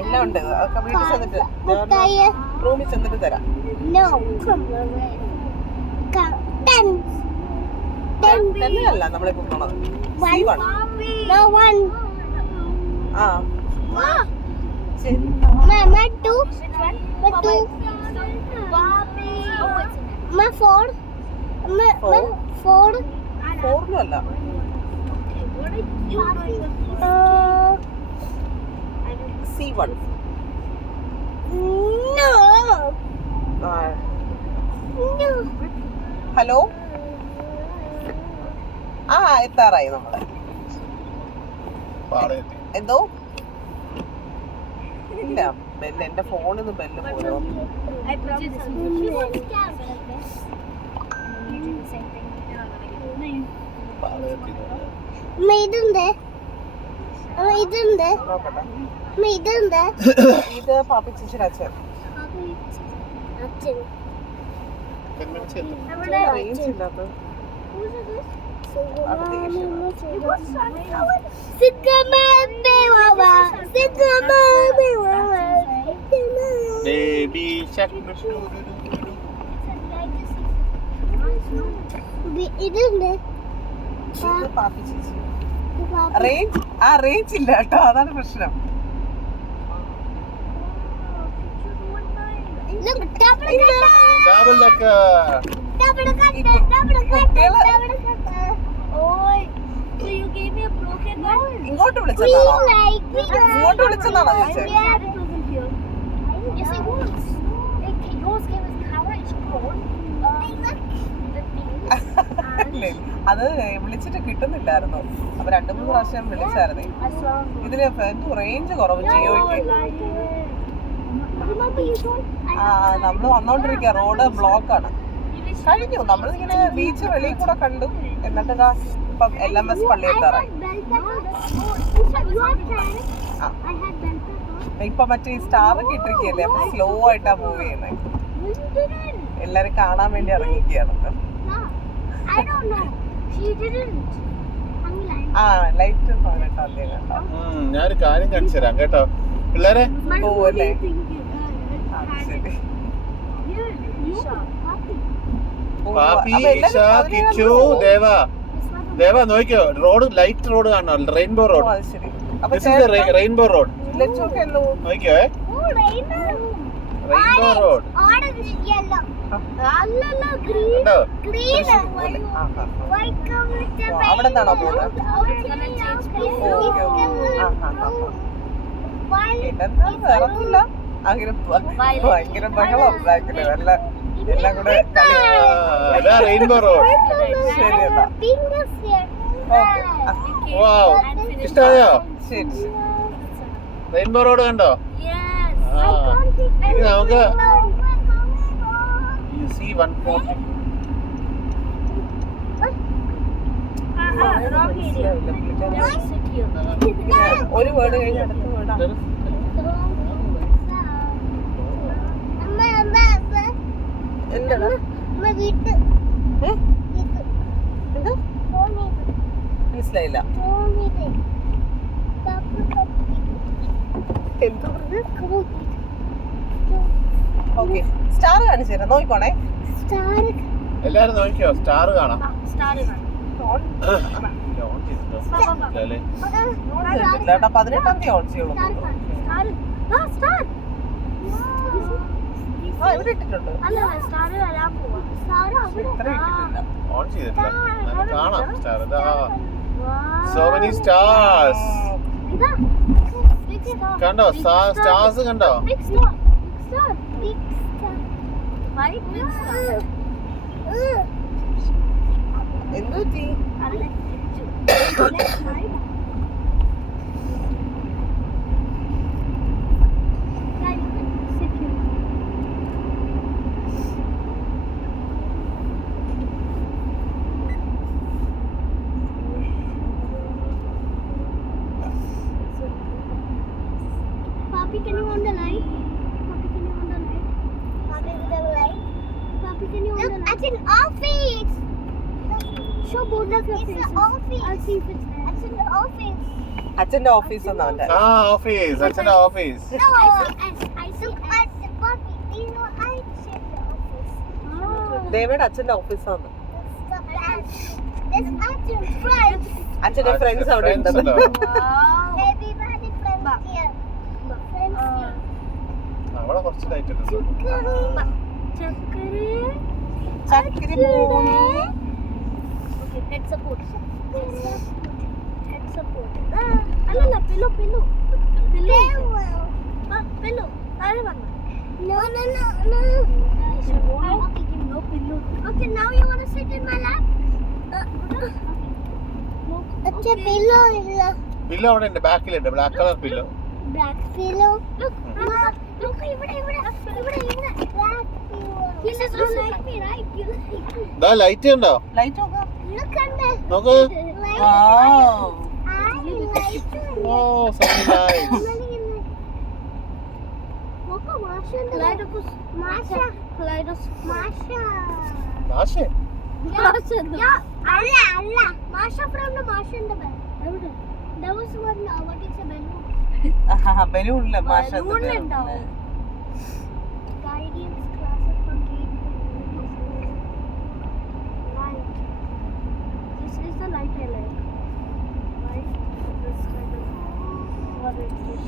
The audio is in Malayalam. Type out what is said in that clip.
എല്ലാം ഉണ്ട്. അതൊക്കെ വീട്ടിൽ ചെന്നിട്ട് റൂമിൽ ചെന്നിട്ട് തരാം. അല്ല നമ്മളിപ്പോ പോണത് ഫോറിലും അല്ല. C1. ഹലോ, എത്താറായി നമ്മള്. എന്തോ ഇല്ല, ബെല്ല് എന്റെ ഫോണിന്ന് ബെല്ല് പോയോ? ഇത് പാപ്പി ചേച്ചിയുടെ അച്ഛൻ. റേഞ്ച് ഇല്ലാത്തത്. റേഞ്ച് ഇല്ല കേട്ടോ, അതാണ് പ്രശ്നം. ഇങ്ങോട്ട് വിളിച്ചതാണോ? ഇങ്ങോട്ട് വിളിച്ചതാണോ ചോദിച്ചത്? അത് വിളിച്ചിട്ട് കിട്ടുന്നില്ലായിരുന്നു. അപ്പൊ 2-3 പ്രാവശ്യം വിളിച്ചായിരുന്നേ. ഇതിന് എന്ത് റേഞ്ച് കുറവ് ജിയോയ്ക്ക്. നമ്മള് വന്നോണ്ടിരിക്കുക, റോഡ് ബ്ലോക്കാണ്. കഴിഞ്ഞു, നമ്മളിങ്ങനെ ബീച്ച് വെളിയിൽ കൂടെ കണ്ടു. എന്നിട്ട് ഇപ്പം LMS പള്ളി എത്താറായി. ഇപ്പൊ മറ്റേ ഈ സ്റ്റാറൊക്കെ ഇട്ടിരിക്കല്ലേ, അപ്പൊ സ്ലോ ആയിട്ടാ മൂവ് ചെയ്യുന്നത്. എല്ലാരും കാണാൻ വേണ്ടി ഇറങ്ങിക്കുകയാണ്. ലൈറ്റ് 18-ാം തീയതി കണ്ടോ? ഞാനൊരു കാര്യം കാണിച്ചു തരാം കേട്ടോ പിള്ളേരെ. പോവല്ലേ? ദേവ നോക്കിയോ, റോഡ് ലൈറ്റ് റോഡ് കാണോ? Rainbow road. റെയിൻബോ റോഡ് നോക്കിയോ, റെയിൻബോ റോഡ്. അവിടെ നിന്നാണോ പോകുന്നത്? ഇറങ്ങില്ല. അങ്ങനെ ഭയങ്കര ബഹളം ബാക്കില്. എല്ലാം കൂടെ റെയിൻബോ റോഡ്. ശരി, എന്നാ ഇഷ്ടമായോ? ശരി. റെയിൻബോ റോഡ് കണ്ടോ? ഇനി നമുക്ക് C140 ഒരു വേർഡ് കഴിഞ്ഞ് അടുത്ത വേർഡാണ്. എന്താണ് മനസ്സിലായില്ല. എന്താ പറഞ്ഞത്? ഓക്കെ, സ്റ്റാർ കാണിച്ചു തരാം, നോക്കിക്കോണേ. എല്ലാരും നോക്കിയോ, സ്റ്റാർ കാണാം. 18-ാം തീയതി ഓൺ ചെയ്യുള്ളൂ. ഇവിടെ ഇട്ടിട്ടുണ്ട്. ഓൺ ചെയ്തിട്ടില്ല, കാണാം സ്റ്റാർ. സോ മെനി സ്റ്റാർസ് കണ്ടോ? സ്റ്റാർസ് കണ്ടോ? എന്തോ Papi, can you on the light? Papi, can you on the light? Papi, with the light? Papi, can you on the light? Look, it's an office! Show both of your faces. It's an office. I'll see if it's there. Achchen's office. അച്ഛന്റെ ഓഫീസ് ഒന്നും അവന്റെ. ആ ഓഫീസ്, അച്ഛന്റെ office. No, I took at the puppy. You know, I checked the office. ദേവയുടെ അച്ഛന്റെ ഓഫീസാണ്. The branch. There's Achchen's friends. അച്ഛന്റെ ഫ്രണ്ട്സ് അവിടെ ഉണ്ട്. Everybody friends here. Friends here. അവിടെ കുറച്ച് ലൈറ്റ് ഉണ്ട്. ചക്കര പൂനി. Okay, head support. Head support. Alala, pillow. Pillow. Pillow. No. Okay, give no pillow. Okay, now you want to sit in my lap? Acha pillow illa. Pillow അവിടെ ഉണ്ട്, ബാക്കിലുണ്ട്, black colour pillow. Black pillow. Look, ഇവിടെ. Black pillow. You just don't like me, right? You like me. ദാ ലൈറ്റ് ഉണ്ടോ? ലൈറ്റ് നോക്കാം. Look at me. നോക്ക്. Light. Wow. I like it. Oh so nice. Look at Masha. Masha. മാഷേ Yeah. Allah. Masha from the Masha in the bed. There was one, what is a balloon? ബലൂണില്ല മാഷ. Guardians classes from gate to light. This is the light I like. Light. This kind of what it is.